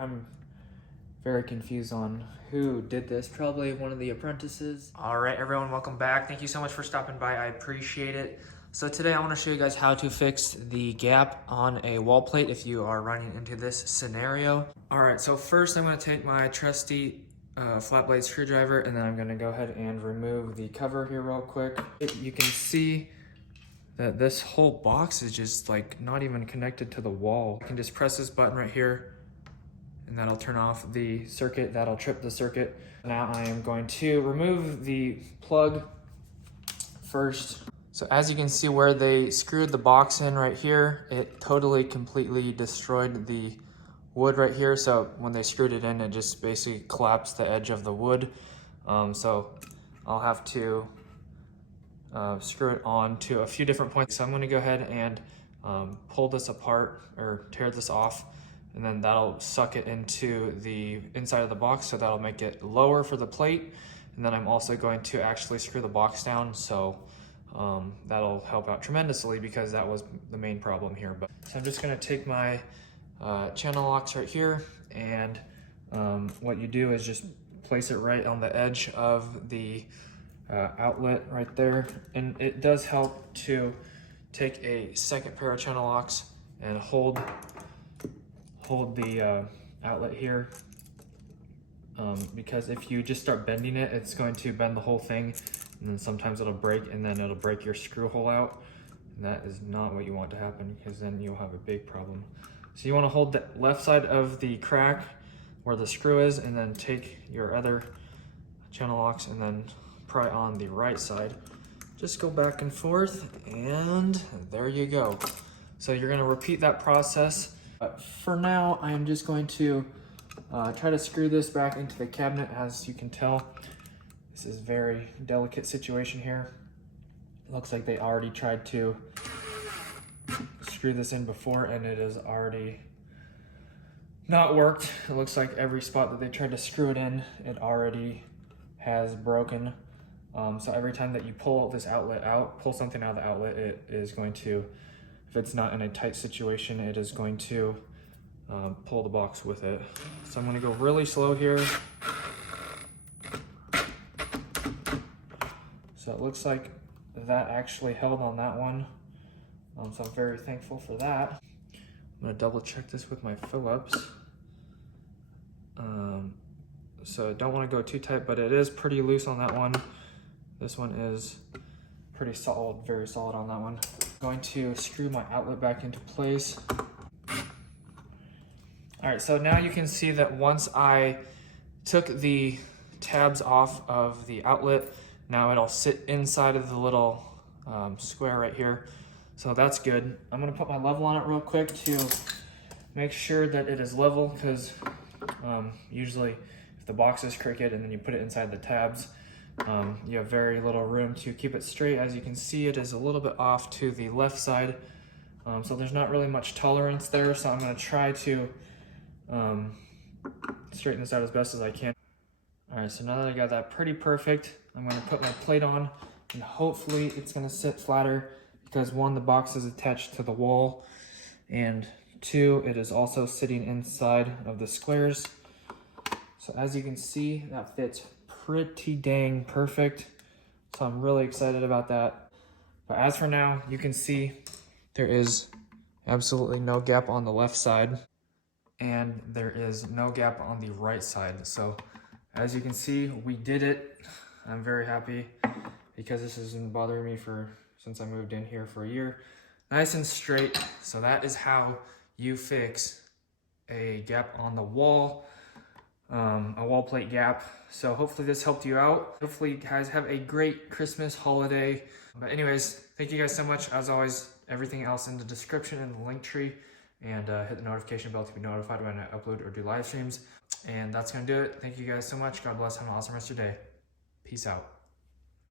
I'm very confused on who did this. Probably one of the apprentices. All right, everyone, welcome back. Thank you so much for stopping by. I appreciate it. So today I want to show you guys how to fix the gap on a wall plate if you are running into this scenario. All right, so first I'm going to take my trusty flat blade screwdriver, and then I'm going to go ahead and remove the cover here real quick. You can see that this whole box is just like not even connected to the wall. You can just press this button right here and that'll turn off the circuit, that'll trip the circuit. Now I am going to remove the plug first. So as you can see where they screwed the box in right here, it totally completely destroyed the wood right here. So when they screwed it in, it just basically collapsed the edge of the wood. So I'll have to screw it on to a few different points. So I'm going to go ahead and pull this apart or tear this off, and then that'll suck it into the inside of the box, so that'll make it lower for the plate. And then I'm also going to actually screw the box down, so that'll help out tremendously because that was the main problem here. So I'm just going to take my channel locks right here, and what you do is just place it right on the edge of the outlet right there, and it does help to take a second pair of channel locks and hold the outlet here, because if you just start bending it, it's going to bend the whole thing, and then sometimes it'll break, and then it'll break your screw hole out, and that is not what you want to happen, because then you'll have a big problem. So you want to hold the left side of the crack where the screw is, and then take your other channel locks and then pry on the right side. Just go back and forth, and there you go. So you're going to repeat that process. For now, I am just going to try to screw this back into the cabinet. As you can tell, this is a very delicate situation here. It looks like they already tried to screw this in before, and it has already not worked. It looks like every spot that they tried to screw it in, it already has broken. So every time that you pull this outlet out, pull something out of the outlet, it is going to, if it's not in a tight situation, it is going to pull the box with it. So I'm going to go really slow here. So it looks like that actually held on that one. So I'm very thankful for that. I'm going to double check this with my Phillips. So don't want to go too tight, but it is pretty loose on that one. This one is pretty solid, very solid on that one. I'm going to screw my outlet back into place. All right, so now you can see that once I took the tabs off of the outlet, now it'll sit inside of the little square right here. So that's good. I'm gonna put my level on it real quick to make sure that it is level, because usually if the box is crooked and then you put it inside the tabs, you have very little room to keep it straight. As you can see, it is a little bit off to the left side, so there's not really much tolerance there. So I'm going to try to straighten this out as best as I can. All right, so now that I got that pretty perfect, I'm going to put my plate on, and hopefully it's going to sit flatter, because one, the box is attached to the wall, and two, it is also sitting inside of the squares. So as you can see, that fits pretty dang perfect. So I'm really excited about that. But as for now, you can see there is absolutely no gap on the left side, and there is no gap on the right side. So as you can see, we did it. I'm very happy, because this has been bothering me since I moved in here for a year. Nice and straight. So that is how you fix a gap on the wall, a wall plate gap. So hopefully this helped you out. Hopefully you guys have a great Christmas holiday. But anyways, thank you guys so much. As always, everything else in the description and the link tree, and hit the notification bell to be notified when I upload or do live streams. And that's gonna do it. Thank you guys so much. God bless. Have an awesome rest of your day. Peace out.